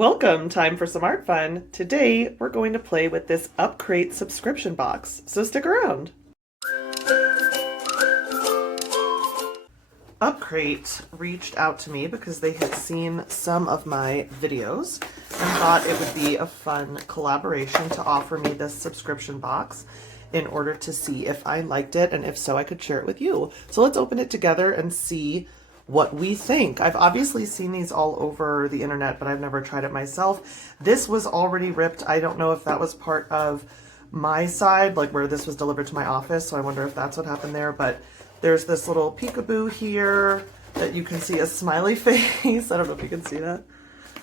Welcome, time for some art fun. Today we're going to play with this Upcrate subscription box, so stick around. Upcrate reached out to me because they had seen some of my videos and thought it would be a fun collaboration to offer me this subscription box in order to see if I liked it, and if so, I could share it with you. So let's open it together and see what we think. I've obviously seen these all over the internet, but I've never tried it myself. This was already ripped. I don't know if that was part of my side, like where this was delivered to my office, so I wonder if that's what happened there. But there's this little peekaboo here that you can see a smiley face. I don't know if you can see that.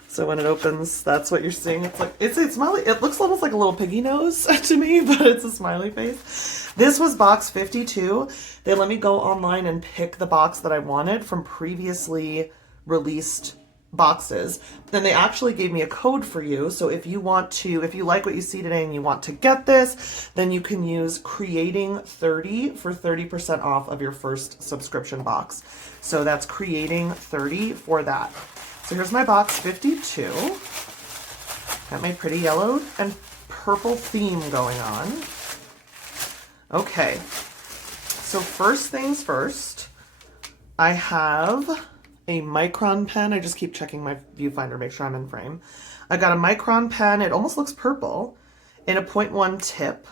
So when it opens, that's what you're seeing. It's like, it's a smiley. It looks almost like a little piggy nose to me, but it's a smiley face. This was box 52. They let me go online and pick the box that I wanted from previously released boxes. Then they actually gave me a code for you. So if you like what you see today and you want to get this, then you can use creating 30 for 30% off of your first subscription box. So that's creating 30 for that. So here's my box 52. Got my pretty yellow and purple theme going on. Okay, so first things first, I have a micron pen. I just keep checking my viewfinder, make sure I'm in frame. I got a micron pen. It almost looks purple in a 0.1 tip.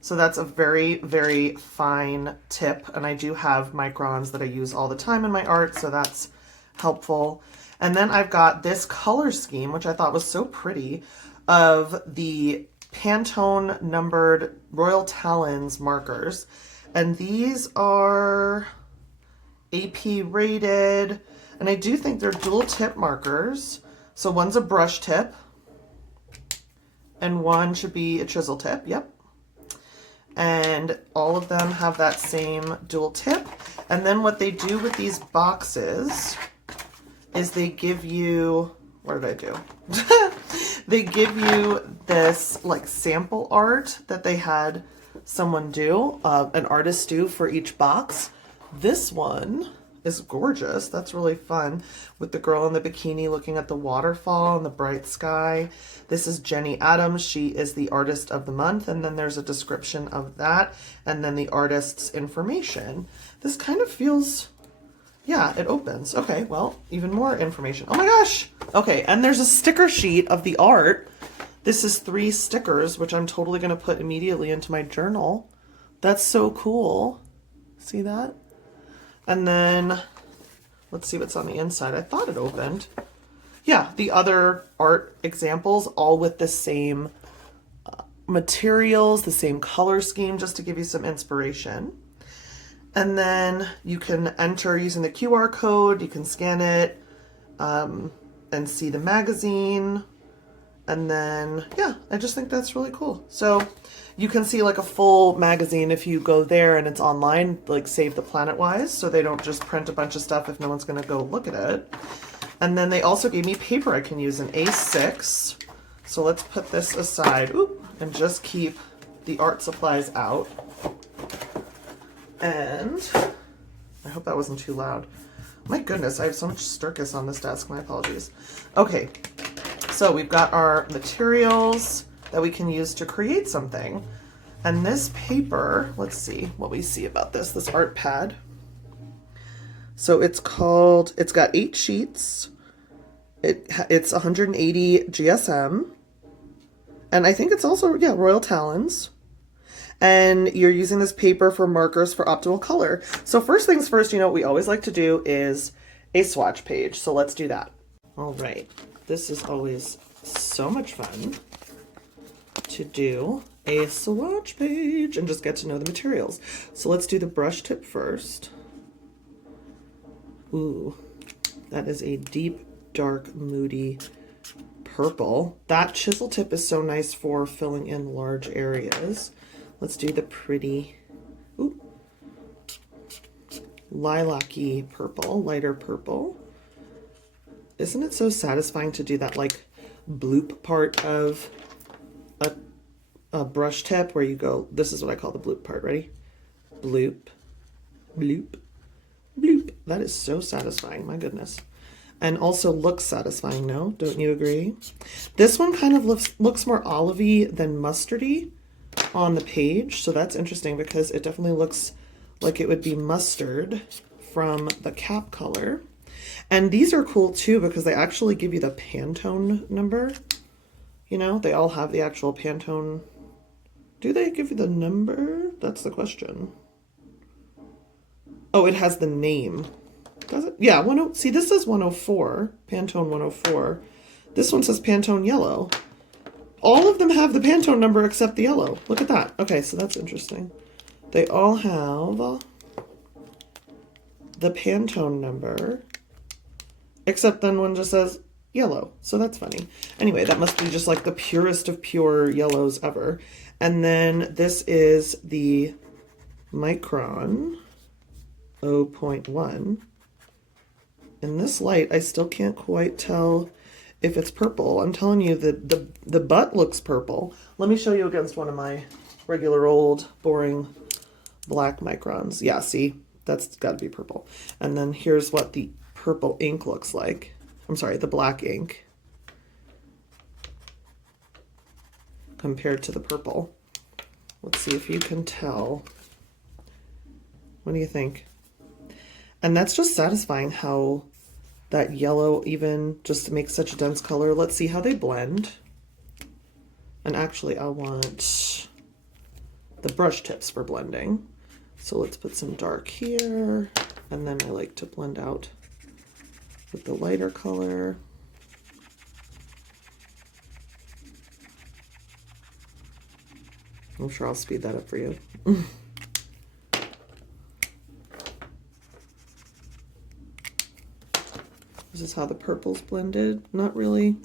So that's a very, very fine tip. And I do have microns that I use all the time in my art, so that's helpful. And then I've got this color scheme, which I thought was so pretty, of the Pantone numbered Royal Talons markers. And these are AP rated, and I do think they're dual tip markers. So one's a brush tip, and one should be a chisel tip, yep. And all of them have that same dual tip. And then what they do with these boxes is they give you, what did I do? They give you this like sample art that they had someone do, an artist do for each box. This one is gorgeous. That's really fun, with the girl in the bikini looking at the waterfall and the bright sky. This is Jenny Adams. She is the artist of the month, and then there's a description of that, and then the artist's information. This kind of feels, yeah, it opens. Okay, well, even more information. Oh my gosh! Okay, and there's a sticker sheet of the art. This is 3 stickers, which I'm totally going to put immediately into my journal. That's so cool. See that? And then, let's see what's on the inside. I thought it opened. Yeah, the other art examples, all with the same materials, the same color scheme, just to give you some inspiration. And then you can enter using the QR code. You can scan it and see the magazine. And then, yeah, I just think that's really cool. So you can see like a full magazine if you go there and it's online, like Save the Planet wise, so they don't just print a bunch of stuff if no one's going to go look at it. And then they also gave me paper I can use, an A6. So let's put this aside, and just keep the art supplies out. And I hope that wasn't too loud. My goodness, I have so much Sturkis on this desk. My apologies. Okay, so we've got our materials that we can use to create something. And this paper, let's see what we see about this art pad. So it's got 8 sheets. It's 180 GSM. And I think it's also, yeah, Royal Talons. And you're using this paper for markers for optimal color. So first things first, you know what we always like to do is a swatch page. So let's do that. All right. This is always so much fun to do a swatch page and just get to know the materials. So let's do the brush tip first. Ooh, that is a deep, dark, moody purple. That chisel tip is so nice for filling in large areas. Let's do the pretty, lilac-y purple, lighter purple. Isn't it so satisfying to do that like bloop part of a brush tip where you go, this is what I call the bloop part, ready? Bloop, bloop, bloop. That is so satisfying, my goodness. and also looks satisfying, no? Don't you agree? This one kind of looks more olivey than mustardy on the page, so that's interesting because it definitely looks like it would be mustard from the cap color. And these are cool too because they actually give you the Pantone number. You know, they all have the actual Pantone. Do they give you the number? That's the question. Oh, it has the name. Does it? Yeah, see, this says 104, Pantone 104. This one says Pantone Yellow. All of them have the Pantone number except the yellow. Look at that. Okay, so that's interesting. They all have the Pantone number, except then one just says yellow. So that's funny. Anyway, that must be just like the purest of pure yellows ever. And then this is the Micron 0.1. In this light, I still can't quite tell if it's purple. I'm telling you, the butt looks purple. Let me show you against one of my regular old boring black microns. Yeah, see, that's got to be purple. And then here's what the purple ink looks like. I'm sorry, the black ink compared to the purple. Let's see if you can tell. What do you think? And that's just satisfying how that yellow even just makes such a dense color. Let's see how they blend. And actually, I want the brush tips for blending. So let's put some dark here. And then I like to blend out with the lighter color. I'm sure I'll speed that up for you. This is how the purple's blended. Not really,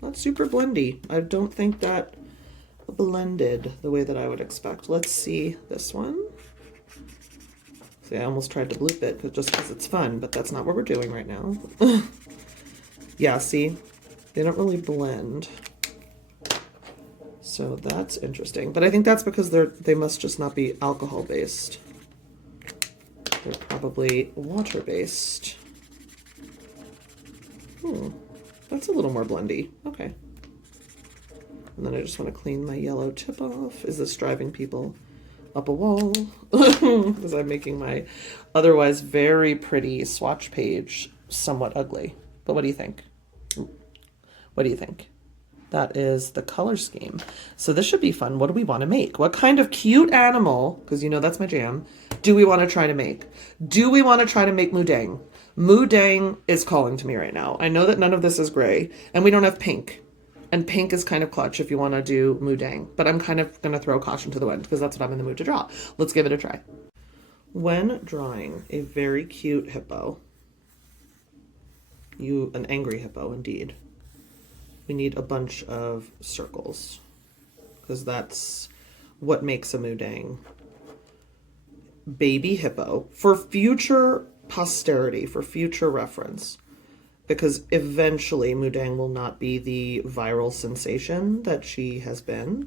not super blendy. I don't think that blended the way that I would expect. Let's see this one. See, I almost tried to bloop it just because it's fun, but that's not what we're doing right now. Yeah, see, they don't really blend. So that's interesting. But I think that's because they must just not be alcohol based. They're probably water based. That's a little more blendy. Okay. And then I just want to clean my yellow tip off. Is this driving people up a wall? Because I'm making my otherwise very pretty swatch page somewhat ugly. But what do you think? What do you think? That is the color scheme. So this should be fun. What do we want to make? What kind of cute animal, because you know that's my jam, do we want to try to make? Do we want to try to make Mudang? Mudang is calling to me right now. I know that none of this is gray, and we don't have pink. And pink is kind of clutch if you want to do Mudang. But I'm kind of going to throw caution to the wind, because that's what I'm in the mood to draw. Let's give it a try. When drawing a very cute hippo, an angry hippo indeed, we need a bunch of circles, because that's what makes a Mudang. Baby hippo, for future posterity, for future reference, because eventually Mudang will not be the viral sensation that she has been.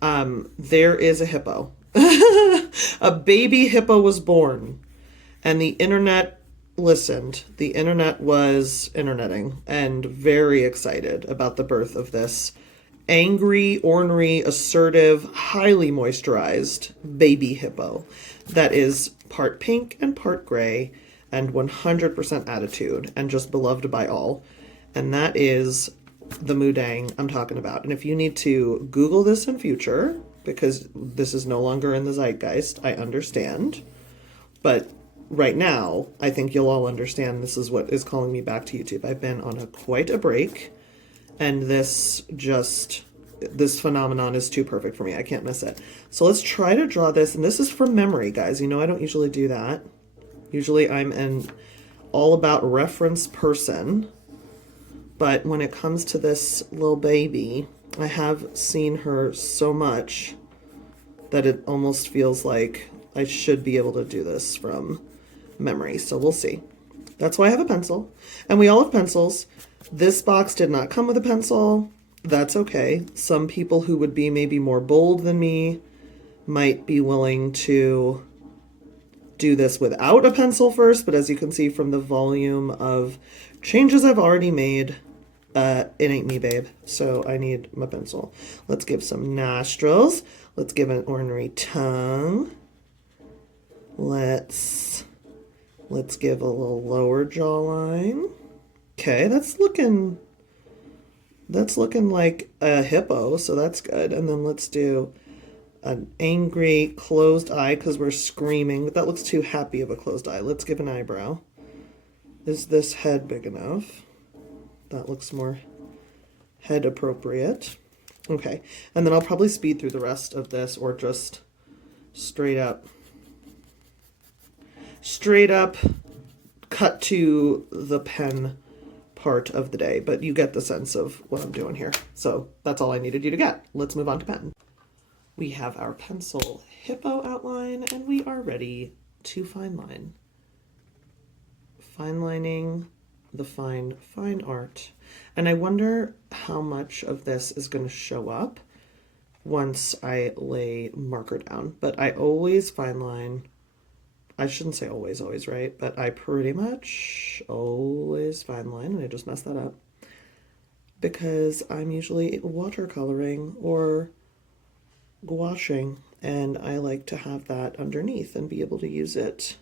There is a hippo. A baby hippo was born, and the internet listened. The internet was interneting and very excited about the birth of this angry, ornery, assertive, highly moisturized baby hippo that is part pink and part gray and 100% attitude and just beloved by all. And that is the Mudang I'm talking about. And if you need to Google this in future, because this is no longer in the zeitgeist, I understand. But right now, I think you'll all understand this is what is calling me back to YouTube. I've been on quite a break, and this phenomenon is too perfect for me. I can't miss it. So let's try to draw this. And this is from memory, guys. You know I don't usually do that. Usually I'm an all about reference person. But when it comes to this little baby, I have seen her so much that it almost feels like I should be able to do this from memory. So we'll see. That's why I have a pencil. And we all have pencils. This box did not come with a pencil. That's okay. Some people who would be maybe more bold than me might be willing to do this without a pencil first, but as you can see from the volume of changes I've already made. It ain't me, babe. So I need my pencil. Let's give some nostrils. Let's give an ornery tongue. Let's give a little lower jawline. Okay, that's looking like a hippo, so that's good. And then let's do an angry closed eye because we're screaming, but that looks too happy of a closed eye. Let's give an eyebrow. Is this head big enough? That looks more head appropriate. Okay, and then I'll probably speed through the rest of this or just straight up cut to the pen part of the day, but you get the sense of what I'm doing here. So that's all I needed you to get. Let's move on to pen. We have our pencil hippo outline and we are ready to fine line. Fine lining the fine art. And I wonder how much of this is going to show up once I lay marker down. But I always fine line. I shouldn't say always, right? But I pretty much always fine line, and I just messed that up. Because I'm usually watercoloring or gouaching, and I like to have that underneath and be able to use it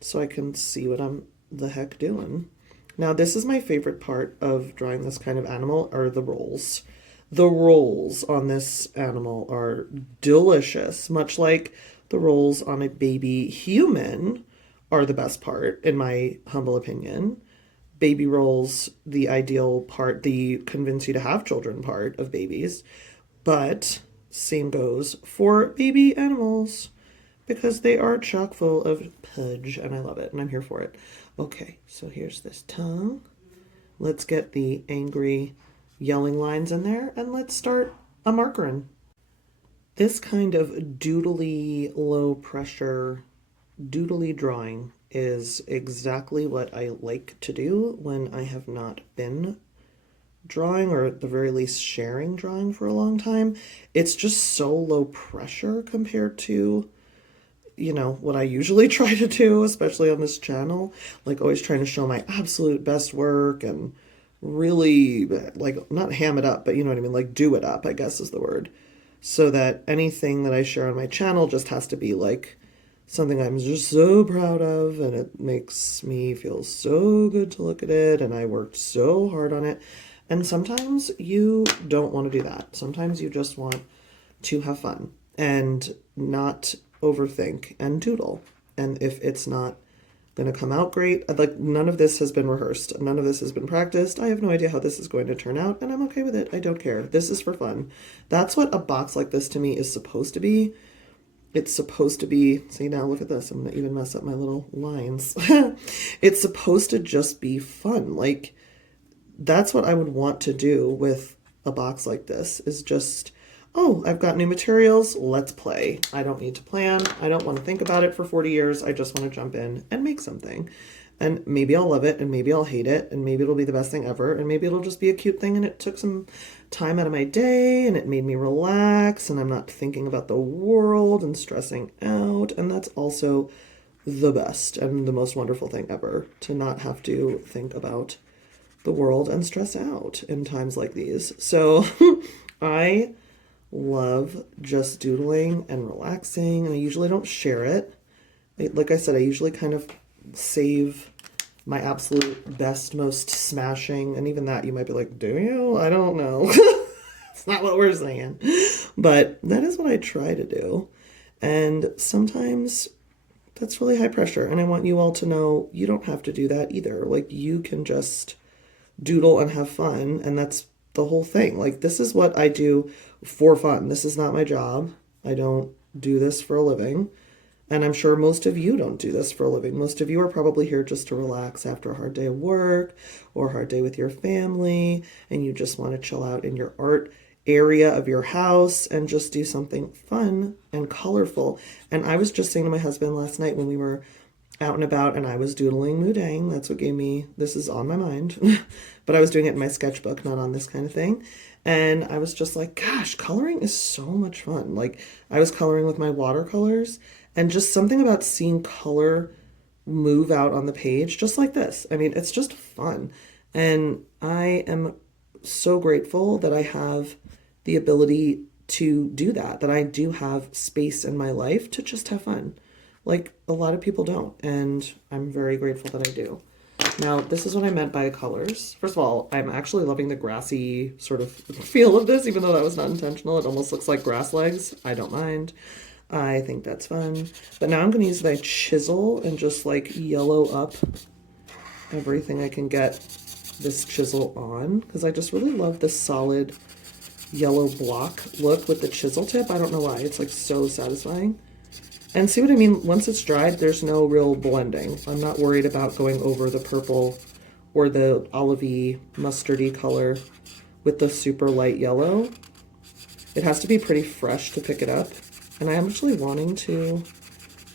so I can see what I'm the heck doing. Now, this is my favorite part of drawing this kind of animal are the rolls. The rolls on this animal are delicious, much like the rolls on a baby human are the best part, in my humble opinion. Baby rolls, the ideal part, the convince you to have children part of babies, but same goes for baby animals because they are chock full of pudge and I love it and I'm here for it. Okay, so here's this tongue. Let's get the angry yelling lines in there and let's start a markering. This kind of doodly, low pressure, doodly drawing is exactly what I like to do when I have not been drawing, or at the very least sharing drawing for a long time. It's just so low pressure compared to, you know, what I usually try to do, especially on this channel, like always trying to show my absolute best work and really like not ham it up, but you know what I mean, like do it up, I guess is the word. So that anything that I share on my channel just has to be like something I'm just so proud of and it makes me feel so good to look at it and I worked so hard on it. And sometimes you don't want to do that. Sometimes you just want to have fun and not overthink and doodle. And if it's not going to come out great, like none of this has been rehearsed. None of this has been practiced. I have no idea how this is going to turn out and I'm okay with it. I don't care. This is for fun. That's what a box like this to me is supposed to be. It's supposed to be, see now look at this, I'm going to even mess up my little lines. It's supposed to just be fun. Like that's what I would want to do with a box like this is just, oh, I've got new materials, let's play. I don't need to plan. I don't want to think about it for 40 years. I just want to jump in and make something. And maybe I'll love it and maybe I'll hate it and maybe it'll be the best thing ever and maybe it'll just be a cute thing and it took some time out of my day and it made me relax and I'm not thinking about the world and stressing out. And that's also the best and the most wonderful thing ever, to not have to think about the world and stress out in times like these. So I love just doodling and relaxing, and I usually don't share it. Like I said, I usually kind of save my absolute best, most smashing, and even that you might be like, do you? I don't know. It's not what we're saying. But that is what I try to do. And sometimes that's really high pressure, and I want you all to know you don't have to do that either. Like you can just doodle and have fun, and that's the whole thing. Like this is what I do for fun. This is not my job. I don't do this for a living. And I'm sure most of you don't do this for a living. Most of you are probably here just to relax after a hard day of work or a hard day with your family, and you just want to chill out in your art area of your house and just do something fun and colorful. And I was just saying to my husband last night when we were out and about and I was doodling Mudang, that's what gave me, this is on my mind, but I was doing it in my sketchbook, not on this kind of thing. And I was just like, gosh, coloring is so much fun. Like I was coloring with my watercolors and just something about seeing color move out on the page just like this. I mean, it's just fun. And I am so grateful that I have the ability to do that, that I do have space in my life to just have fun. Like a lot of people don't, and I'm very grateful that I do. Now, this is what I meant by colors. First of all, I'm actually loving the grassy sort of feel of this, even though that was not intentional. It almost looks like grass legs. I don't mind. I think that's fun. But now I'm going to use my chisel and just like yellow up everything I can get this chisel on, because I just really love this solid yellow block look with the chisel tip. I don't know why. It's like so satisfying. And see what I mean? Once it's dried, there's no real blending. I'm not worried about going over the purple or the olivey mustardy color with the super light yellow. It has to be pretty fresh to pick it up. And I am actually wanting to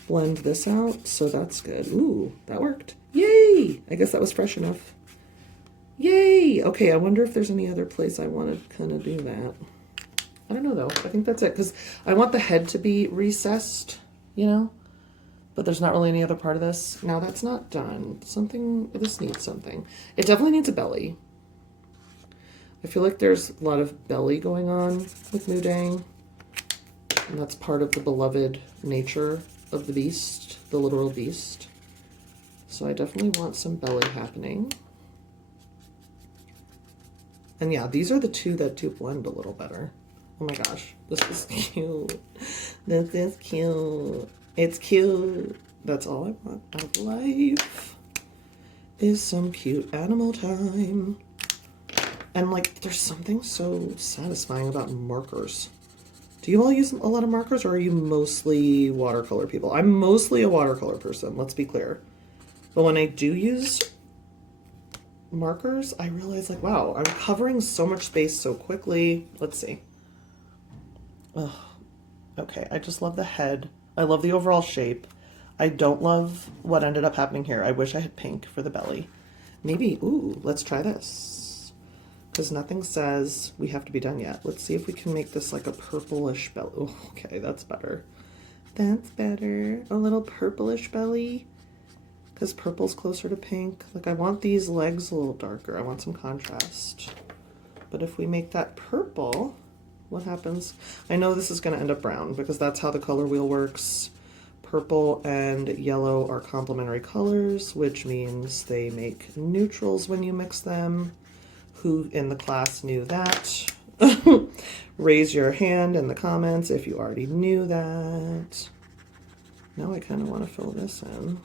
blend this out, so that's good. Ooh, that worked. Yay! I guess that was fresh enough. Yay! Okay, I wonder if there's any other place I want to kind of do that. I don't know though. I think that's it, because I want the head to be recessed, you know? But there's not really any other part of this. Now that's not done. This needs something. It definitely needs a belly. I feel like there's a lot of belly going on with Moodang. And that's part of the beloved nature of the beast, the literal beast. So I definitely want some belly happening. And yeah, these are the two that do blend a little better. Oh my gosh, this is cute. This is cute. It's cute. That's all I want out of life is some cute animal time. And like, there's something so satisfying about markers. Do you all use a lot of markers, or are you mostly watercolor people? I'm mostly a watercolor person, let's be clear. But when I do use markers, I realize like, wow, I'm covering so much space so quickly. Let's see. Oh, okay, I just love the head. I love the overall shape. I don't love what ended up happening here. I wish I had pink for the belly. Maybe, ooh, let's try this. Because nothing says we have to be done yet. Let's see if we can make this like a purplish belly. Oh, okay, that's better. That's better. A little purplish belly. Because purple's closer to pink. Like, I want these legs a little darker. I want some contrast. But if we make that purple, what happens? I know this is going to end up brown because that's how the color wheel works. Purple and yellow are complementary colors, which means they make neutrals when you mix them. Who in the class knew that? Raise your hand in the comments if you already knew that. Now I kind of want to fill this in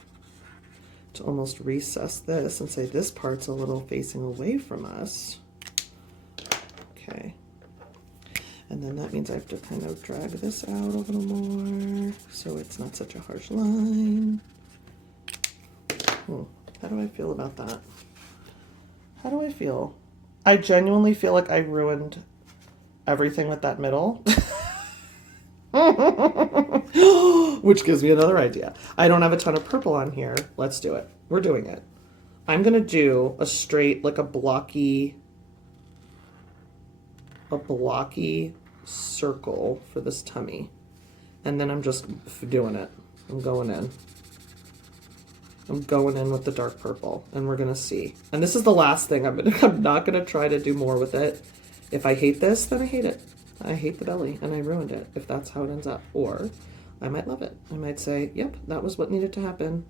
to almost recess this and say this part's a little facing away from us. Okay. And then that means I have to kind of drag this out a little more so it's not such a harsh line. How do I feel about that? How do I feel? I genuinely feel like I ruined everything with that middle. Which gives me another idea. I don't have a ton of purple on here. Let's do it. We're doing it. I'm going to do a straight, like a blocky circle for this tummy. And then I'm just doing it. I'm going in. I'm going in with the dark purple, and we're going to see. And this is the last thing. I'm not going to try to do more with it. If I hate this, then I hate it. I hate the belly, and I ruined it, if that's how it ends up. Or I might love it. I might say, yep, that was what needed to happen.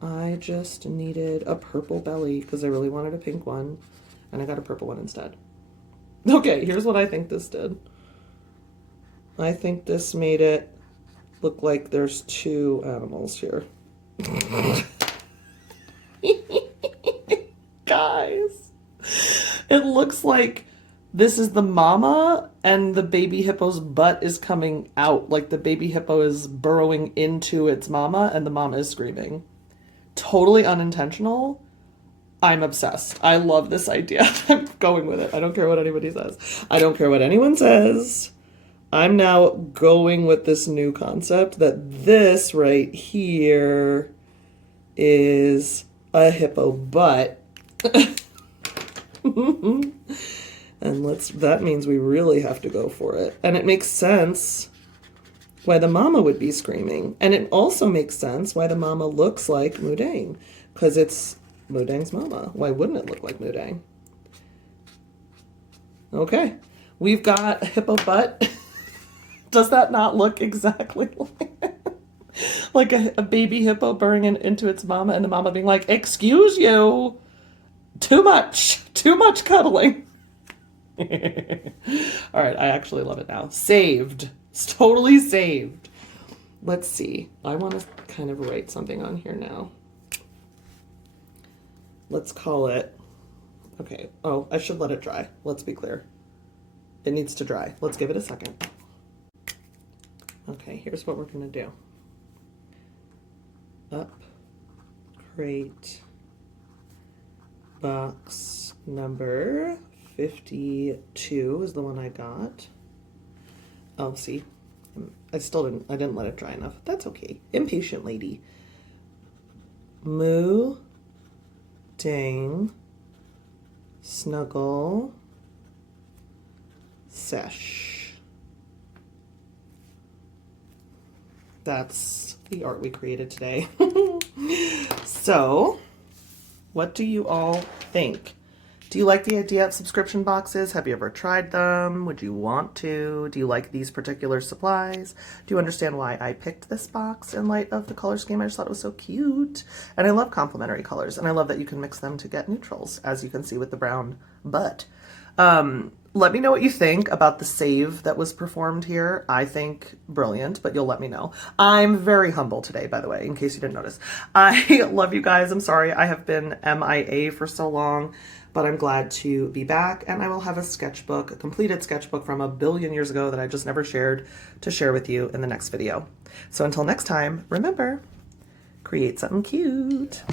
I just needed a purple belly because I really wanted a pink one, and I got a purple one instead. Okay, here's what I think this did. I think this made it look like there's two animals here. Guys, it looks like this is the mama and the baby hippo's butt is coming out. Like the baby hippo is burrowing into its mama and the mama is screaming. Totally unintentional. I'm obsessed. I love this idea. I'm going with it. I don't care what anybody says. I don't care what anyone says. I'm now going with this new concept that this right here is a hippo butt. And that means we really have to go for it. And it makes sense why the mama would be screaming. And it also makes sense why the mama looks like Mudang, because it's Mudang's mama. Why wouldn't it look like Mudang? Okay, we've got a hippo butt. Does that not look exactly like a baby hippo burrowing into its mama, and the mama being like, excuse you, too much cuddling. All right, I actually love it now. Saved. It's totally saved. Let's see. I want to kind of write something on here now. Let's call it, okay. Oh, I should let it dry. Let's be clear. It needs to dry. Let's give it a second. Okay, here's what we're going to do. Upcrate box number 52 is the one I got. Oh, see, I didn't let it dry enough. That's okay. Impatient lady. Moo, dang, snuggle, sesh. That's the art we created today. So, what do you all think? Do you like the idea of subscription boxes? Have you ever tried them? Would you want to? Do you like these particular supplies? Do you understand why I picked this box in light of the color scheme? I just thought it was so cute. And I love complementary colors, and I love that you can mix them to get neutrals, as you can see with the brown butt. Let me know what you think about the save that was performed here. I think brilliant, but you'll let me know. I'm very humble today, by the way, in case you didn't notice. I love you guys. I'm sorry I have been MIA for so long, but I'm glad to be back, and I will have a sketchbook, a completed sketchbook from a billion years ago that I just never shared, to share with you in the next video. So until next time, remember, create something cute.